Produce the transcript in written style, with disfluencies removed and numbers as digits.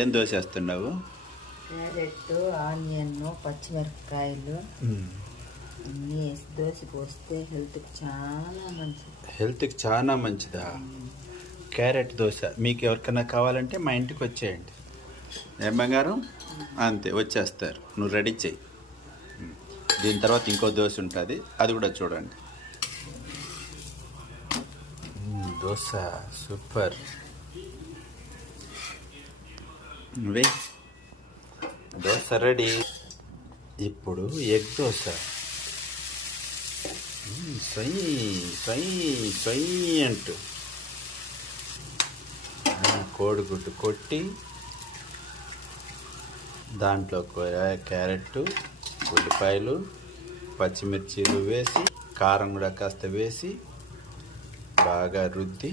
ఏం దోశ వేస్తున్నావు? Carrot, onion, పచ్చిమిరపకాయలు అన్నీ వేసి దోశ పోస్తే హెల్త్కి చాలా మంచిదా? క్యారెట్ దోశ మీకు ఎవరికైనా కావాలంటే మా ఇంటికి వచ్చేయండి. ఏం బంగారం? అంతే, వచ్చేస్తారు. నువ్వు రెడీ చెయ్యి. దీని తర్వాత ఇంకో దోశ ఉంటుంది, అది కూడా చూడండి. దోశ సూపర్. నువ్వే దోశ రెడీ. ఇప్పుడు ఎగ్ దోశ. సై సై సై అంటూ కోడిగుడ్డు కొట్టి దాంట్లో క్యారెట్, ఉల్లిపాయలు, పచ్చిమిర్చీలు వేసి కారం కూడా కాస్త వేసి బాగా రుద్ది